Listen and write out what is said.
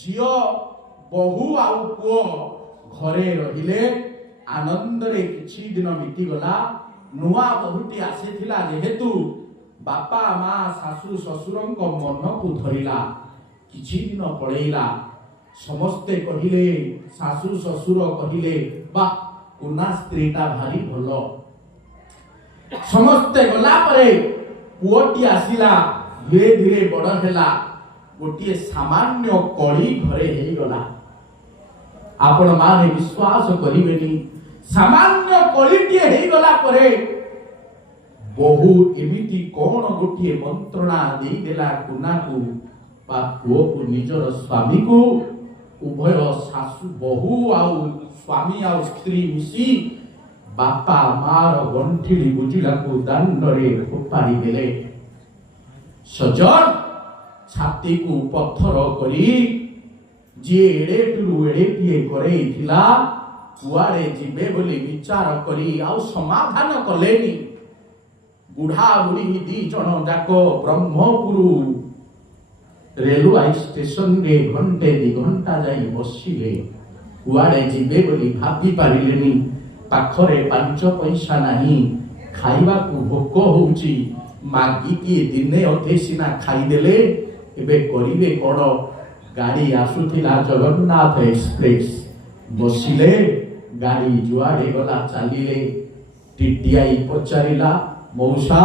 झियो बहु आउ पुओ घरे रहिले आनंदरे किछि दिन बीतीगला नुआ बहुटी आसीथिला जेहेतु बापा मा सासु ससुरंक मन को धरिला किछि दिन पळेइला समस्ते कहिले सासु ससुर कहिले बा कुना स्त्रीटा भारी भलो समस्ते गला परे पुओटी आसिला धीरे धीरे बड़ हैला गोटे सामान्य कली घरे हे गला आपण माने विश्वास करिवेनी सामान्य कलिटिए हे गला परे बहु एमिति कोन गोटे मंत्रणा दे देला कुना को बा पुओ को निजर स्वामी को उभय सासु बहु आउ स्वामी आउ स्त्री मिसी बापा मार गंठिली बुझिला को दांडरे उपाड़ी देले सजन छाती को पत्थर करी जे एड़ेटू एड़ेटिए करैथिला कुआड़े जिबे बोली विचार करी आउ समाधान कलेनी बुढ़ा बुढ़ी दी जन जाक ब्रह्मपुर रेलवे स्टेशन रे घंटे 2 घंटा जाई बसिले कुआड़े जिबे बोली भाबी पारिलेनी पाखरे 5 पैसा नहीं खाइबा को भोक होउची मागी की दिने अधे सिना खाइदेले एबे करिवे कोन गाड़ी आसुथिला जगन्नाथ एक्सप्रेस बसिले गाड़ी जुआड़े गला चलिले टीटीआई पचारिला मौसा